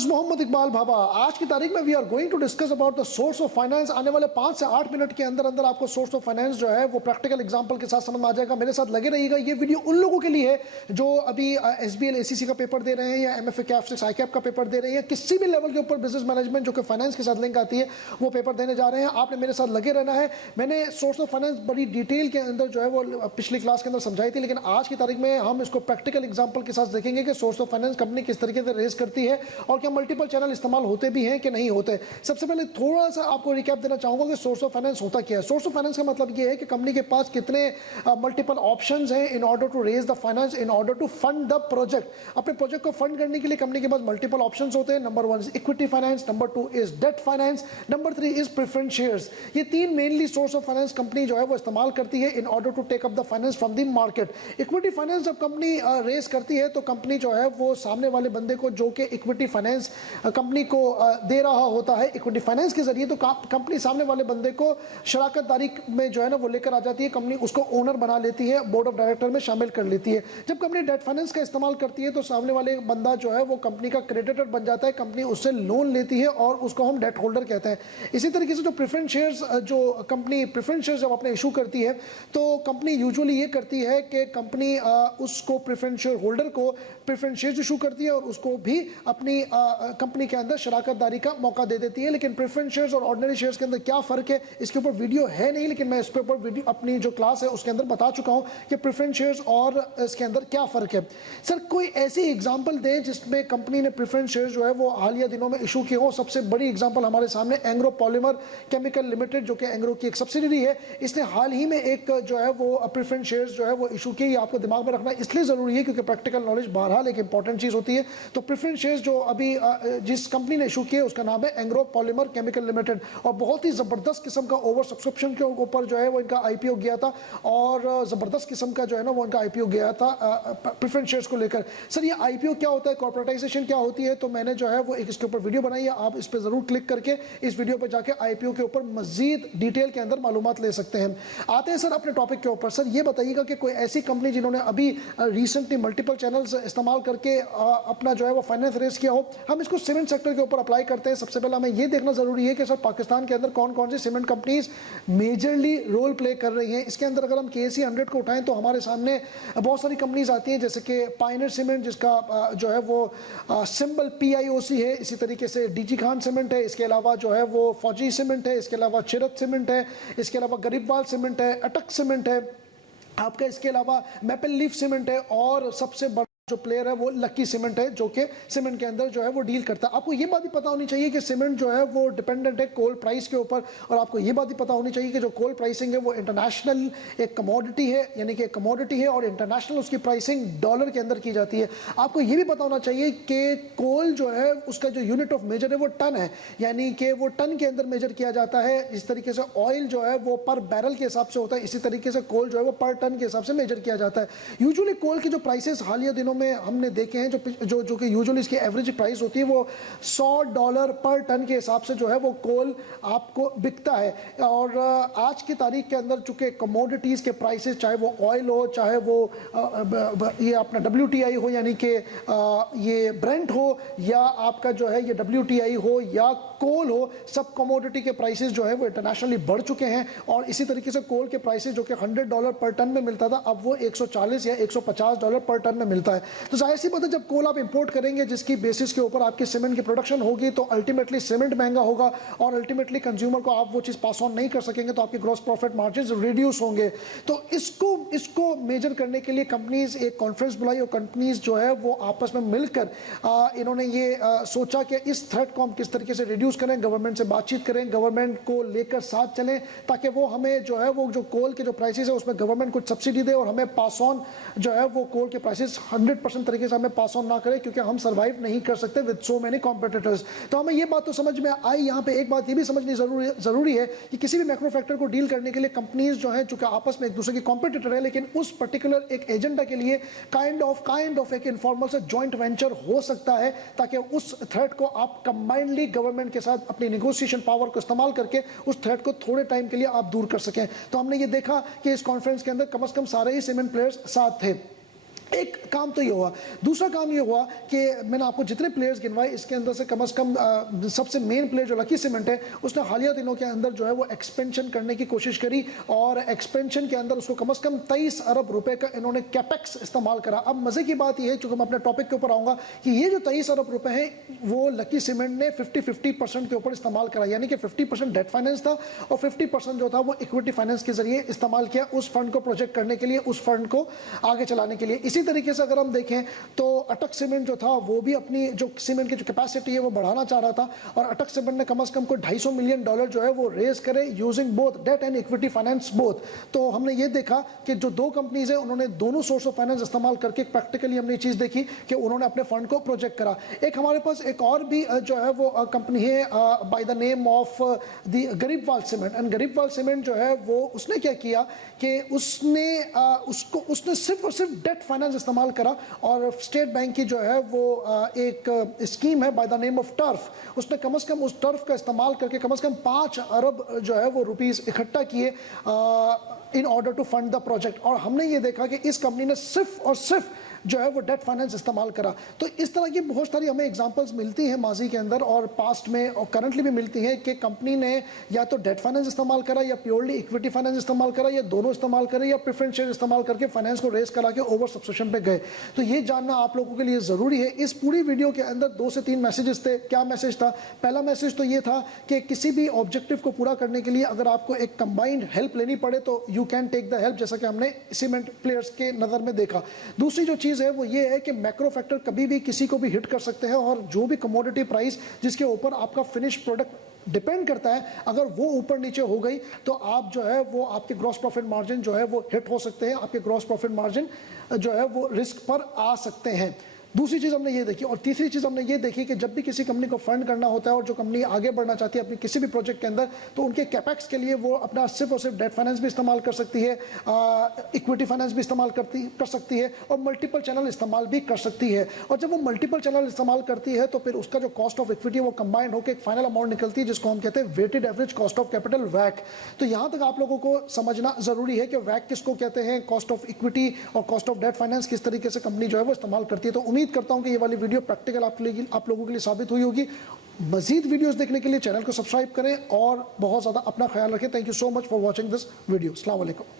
This Mohammad Iqbal Bhabha. आज की तारीख में we are going to discuss about the source of finance. आने वाले 5 से 8 मिनट के अंदर अंदर आपको सोर्स ऑफ फाइनेंस जो है वो प्रैक्टिकल एग्जांपल के साथ समझ में आ जाएगा। मेरे साथ लगे रहिएगा। ये वीडियो उन लोगों के लिए है जो अभी एसबीएल एसीसी का पेपर दे रहे हैं या एमएफए कैफ 6 आईकैप का पेपर दे रहे हैं, किसी भी लेवल के ऊपर बिजनेस मैनेजमेंट जो कि फाइनेंस के साथ लिंक आती है वो पेपर देने जा रहे हैं। आपने मेरे साथ लगे रहना है। मैंने सोर्स ऑफ फाइनेंस बड़ी डिटेल के अंदर जो है वो पिछली क्लास के अंदर समझाई थी, लेकिन आज की तारीख में हम इसको प्रैक्टिकल एग्जांपल के साथ देखेंगे कि सोर्स ऑफ फाइनेंस कंपनी किस तरीके से रेज करती है और क्या मल्टीपल चैनल इस्तेमाल होते भी हैं कि नहीं होते। सबसे पहले थोड़ा सा आपको रिकैप देना चाहूंगा कि सोर्स ऑफ फाइनेंस होता क्या है। सोर्स ऑफ फाइनेंस का मतलब ये है कि कंपनी के पास कितने मल्टीपल ऑप्शंस हैं in order to raise the finance, in order to fund the project. अपने प्रोजेक्ट को फंड करने के लिए कंपनी के पास मल्टीपल ऑप्शंस होते हैं। Number 1 is equity finance, number 2 is debt finance, number 3 is preference shares. ये तीन mainly source of finance company जो है वो इस्तेमाल करती है in order to take up the finance from the market. Equity finance जब कंपनी रेज करती है तो कंपनी जो है वो सामने वाले बंदे को जो कि इक्विटी फाइनेंस कंपनी को दे रहा होता है, इक्विटी फाइनेंस के जरिए तो कंपनी सामने वाले बंदे को शराकतदारी में जो है ना वो लेकर आ जाती है। कंपनी उसको ओनर बना लेती है, बोर्ड ऑफ डायरेक्टर में शामिल कर लेती है। जब कंपनी डेट फाइनेंस का इस्तेमाल करती है तो सामने वाले बंदा जो है वो कंपनी का क्रेडिटर बन जाता है, कंपनी उससे लोन लेती है और उसको हम डेट होल्डर कहते हैं। इसी तरीके से जो प्रेफरेंस शेयर्स जो कंपनी प्रेफरेंस शेयर्स जब अपने इशू करती है तो कंपनी यूजुअली ये करती है कि कंपनी उसको प्रेफरेंस शेयर होल्डर को प्रेफरेंस शेयर्स इशू करती है और उसको भी अपनी कंपनी के अंदर शराकतदारी का मौका दे देती है। लेकिन प्रेफरेंस शेयर्स और ऑर्डिनरी शेयर्स के अंदर क्या फर्क है, इसके ऊपर वीडियो है नहीं, लेकिन मैं इस पे ऊपर वीडियो अपनी जो क्लास है उसके अंदर बता चुका हूं कि प्रेफरेंस शेयर्स और इसके अंदर क्या फर्क है। सर कोई ऐसी एग्जांपल दें जिसमें कंपनी ने प्रेफरेंस शेयर्स जो है वो हालिया दिनों में इशू किए हो। सबसे बड़ी एग्जांपल हमारे सामने एंग्रो पॉलीमर केमिकल लिमिटेड जो कि एंग्रो की एक सब्सिडियरी है, इसने हाल ही में एक जो है वो प्रेफरेंस शेयर्स जो है वो इशू किए। आपको दिमाग में रखना इसलिए जरूरी है क्योंकि प्रैक्टिकल नॉलेज बहरहाल एक इंपॉर्टेंट चीज होती है। तो प्रेफरेंस शेयर्स जो अभी जिस कंपनी ने इशू किए उसका नाम है एंग्रो पॉलीमर केमिकल लिमिटेड और बहुत ही जबरदस्त किस्म का ओवर सब्सक्रिप्शन के ऊपर जो है वो इनका आईपीओ गया था और जबरदस्त किस्म का जो है ना वो इनका आईपीओ गया था प्रेफरेंस शेयर्स को लेकर। सर ये आईपीओ क्या होता है, कॉर्पोरेटाइजेशन क्या होती है, तो मैंने जो है वो एक इसके ऊपर वीडियो बनाई है। आप इस पर जरूर क्लिक करके इस वीडियो पर जाके आईपीओ के ऊपर मजीद डिटेल के अंदर मालूमात ले सकते हैं। आते हैं सर अपने टॉपिक के ऊपर। सर ये बताइएगा कि कोई ऐसी कंपनी जिन्होंने अभी रिसेंटली मल्टीपल चैनल्स इस्तेमाल करके अपना जो है वो फाइनेंस रेस किया हो। हम इसको सीमेंट सेक्टर के ऊपर अप्लाई करते हैं। सबसे पहले हमें ये देखना जरूरी है कि सर पाकिस्तान के अंदर कौन कौन सी cement companies majorly role play कर रही हैं। इसके अंदर अगर हम केएससी 100 को उठाएं तो हमारे सामने बहुत सारी कंपनीज आती हैं, जैसे कि पायनियर सीमेंट जिसका जो है वो सिंबल पीआईओसी है, इसी तरीके से डीजी खान सीमेंट है, इसके अलावा जो है वो फौजी सीमेंट है, इसके अलावा चिरत सीमेंट है, इसके अलावा गरीबवाल सीमेंट है, अटक सीमेंट है आपका, इसके अलावा मैपल लीफ सीमेंट है और सबसे बड़ा जो प्लेयर है वो लकी सीमेंट है जो कि सीमेंट के अंदर जो है वो डील करता है। आपको ये बात भी पता होनी चाहिए कि सीमेंट जो है वो डिपेंडेंट है कोल प्राइस के ऊपर और आपको ये बात भी पता होनी चाहिए कि जो कोल प्राइसिंग है वो इंटरनेशनल एक कमोडिटी है, यानी कि एक कमोडिटी है और इंटरनेशनल उसकी प्राइसिंग डॉलर के अंदर की जाती है। आपको ये भी पता होना चाहिए कि कोल जो है उसका जो यूनिट ऑफ मेजर है वो टन है, यानी कि वो टन के अंदर मेजर किया जाता है। इस तरीके से ऑयल जो है वो पर बैरल के हिसाब से होता है, इसी तरीके से कोल जो है वो पर टन के हिसाब से मेजर किया जाता है। यूजुअली कोल की जो प्राइसेस हालिया दिनों में हमने देखे हैं जो कि यूजुअली इसकी एवरेज प्राइस होती है वो $100 पर टन के हिसाब से जो है वो कोल आपको बिकता है। और आज की तारीख के अंदर चूंकि कमोडिटीज के प्राइसेस, चाहे वो ऑयल हो, चाहे वो ये अपना WTI हो यानी कि ये ब्रेंट हो या आपका जो है ये WTI हो या कोल हो, सब कमोडिटी के प्राइसेस जो है वो इंटरनेशनली बढ़ चुके हैं। और इसी तरीके से कोल के प्राइसेस जो कि $100 पर टन में मिलता था अब वो $140 या $150 पर टन में मिलता है। तो जाहिर सी बात है जब कोल आप इंपोर्ट करेंगे जिसकी बेसिस के ऊपर आपकी सीमेंट की प्रोडक्शन होगी तो अल्टीमेटली सीमेंट महंगा होगा और अल्टीमेटली कंज्यूमर को आप वो चीज पास ऑन नहीं कर सकेंगे तो आपके ग्रॉस प्रॉफिट मार्जिन रिड्यूस होंगे। तो इसको मेजर करने के लिए कंपनीज एक कॉन्फ्रेंस बुलाई और कंपनीज जो है वो आपस में मिलकर इन्होंने ये सोचा कि इस थ्रेट को हम किस तरीके से रिड्यूस करें, गवर्नमेंट से बातचीत करें, गवर्नमेंट को लेकर साथ चलें ताकि वो हमें जो है वो जो कोल के जो प्राइसेस है उसमें गवर्नमेंट कुछ सब्सिडी दे और हमें पास ऑन जो है वो कोल के प्राइसेस 100% तरीके से हमें पास ऑन ना करें क्योंकि हम सर्वाइव नहीं कर सकते विद सो मेनी कॉम्पिटिटर्स। तो हमें ये बात तो समझ में आई। यहाँ पे एक बात ये भी समझनी जरूरी है कि किसी भी मैक्रो फैक्टर को डील करने के लिए कंपनीज जो है चूंकि आपस में एक दूसरे की कॉम्पिटिटर है लेकिन उस पर्टिकुलर एक एजेंडा के लिए काइंड ऑफ एक इनफॉर्मल से जॉइंट वेंचर हो सकता है ताकि उस थ्रेट को आप कंबाइंडली गवर्नमेंट के साथ अपनी नेगोशिएशन पावर को इस्तेमाल करके उस थ्रेट को थोड़े टाइम के लिए आप दूर कर सकें। तो हमने ये देखा कि इस कॉन्फ्रेंस के अंदर कम से कम सारे ही सीमेंट प्लेयर्स साथ थे। एक काम तो ये हुआ। दूसरा काम ये हुआ कि मैंने आपको जितने प्लेयर्स गिनवाए इसके अंदर से कम सबसे मेन प्लेयर जो लकी सीमेंट है उसने हालिया दिनों के अंदर जो है वो एक्सपेंशन करने की कोशिश करी और एक्सपेंशन के अंदर उसको कम से कम 23 अरब रुपए का इन्होंने कैपेक्स इस्तेमाल करा। अब मजे की बात यह है, चूंकि मैं अपने टॉपिक के ऊपर आऊंगा, कि ये जो 23 अरब रुपए हैं वो लकी सीमेंट ने 50-50% के ऊपर इस्तेमाल करा, यानी कि 50% डेट फाइनेंस था और 50% जो था वो इक्विटी फाइनेंस के जरिए इस्तेमाल किया उस फंड को प्रोजेक्ट करने के लिए, उस फंड को आगे चलाने के लिए। इसी तरीके से अगर हम देखें तो अटक सीमेंट जो था वो भी अपनी जो सीमेंट की जो कैपेसिटी है वो बढ़ाना चाह रहा था और अटक सीमेंट ने कम से कम कोई $250 मिलियन जो है वो रेज करे using both debt and equity finance both. तो हमने ये देखा कि जो दो कंपनीज है उन्होंने दोनों सोर्स ऑफ फाइनेंस इस्तेमाल करके प्रैक्टिकली हमने चीज देखी कि उन्होंने अपने फंड को प्रोजेक्ट करा। एक हमारे पास एक और भी जो है वो कंपनी है by the name of the Garibwal cement. And Garibwal cement जो है वो उसने क्या किया कि उसने सिर्फ और सिर्फ डेट फाइनेंस इस्तेमाल करा और स्टेट बैंक की जो है वो एक स्कीम है by the name of turf, उसने कम से कम उस टर्फ का इस्तेमाल करके कम से कम 5 अरब जो है वो रुपीस इकट्ठा किए in order to fund the project. और हमने ये देखा कि इस कंपनी ने सिर्फ और सिर्फ जो है वो डेट फाइनेंस इस्तेमाल करा। तो इस तरह की बहुत सारी हमें एग्जांपल्स मिलती हैं माजी के अंदर और पास्ट में और करंटली भी मिलती हैं कि कंपनी ने या तो डेट फाइनेंस इस्तेमाल करा या प्योरली इक्विटी फाइनेंस इस्तेमाल करा या दोनों इस्तेमाल करे या प्रेफरेंस शेयर इस्तेमाल करके फाइनेंस को रेस करा के ओवर सब्सक्रिप्शन पे गए। तो ये जानना आप लोगों के लिए ज़रूरी है। इस पूरी वीडियो के अंदर 2 से 3 मैसेजेस थे। क्या मैसेज था? पहला मैसेज तो ये था कि किसी भी ऑब्जेक्टिव को पूरा करने के लिए अगर आपको एक कंबाइंड हेल्प लेनी पड़े तो you can take the help, जैसा कि हमने सीमेंट प्लेयर्स के नज़र में देखा। दूसरी जो चीज़ है वो ये है कि मैक्रो फैक्टर कभी भी किसी को भी हिट कर सकते हैं और जो भी कमोडिटी प्राइस जिसके ऊपर आपका फिनिश प्रोडक्ट डिपेंड करता है, अगर वो ऊपर नीचे हो गई तो आप जो है वो आपके ग्रॉस प्रॉफिट मार्जिन जो है वो हिट हो सकते हैं, आपके ग्रॉस प्रॉफिट मार्जिन जो है वो रिस्क पर आ सकते हैं। दूसरी चीज़ हमने ये देखी। और तीसरी चीज़ हमने ये देखी कि जब भी किसी कंपनी को फंड करना होता है और जो कंपनी आगे बढ़ना चाहती है अपनी किसी भी प्रोजेक्ट के अंदर, तो उनके कैपेक्स के लिए वो अपना सिर्फ और सिर्फ डेट फाइनेंस भी इस्तेमाल कर सकती है, इक्विटी फाइनेंस भी इस्तेमाल कर सकती है और मल्टीपल चैनल इस्तेमाल भी कर सकती है। और जब वो मल्टीपल चैनल इस्तेमाल करती है तो फिर उसका जो कॉस्ट ऑफ इक्विटी वो कंबाइंड होकर एक फाइनल अमाउंट निकलती है जिसको हम कहते हैं weighted average cost of capital, वैक। तो यहाँ तक आप लोगों को समझना जरूरी है कि वैक किसको कहते हैं, कॉस्ट ऑफ इक्विटी और कॉस्ट ऑफ डेट फाइनेंस किस तरीके से कंपनी जो है वो इस्तेमाल करती है। तो उम्मीद करता हूँ कि ये वाली वीडियो प्रैक्टिकल आप लोगों के लिए साबित हुई होगी। मजीद वीडियोस देखने के लिए चैनल को सब्सक्राइब करें और बहुत ज़्यादा अपना ख्याल रखें। Thank you so much for watching this video. अस्सलाम वालेकुम।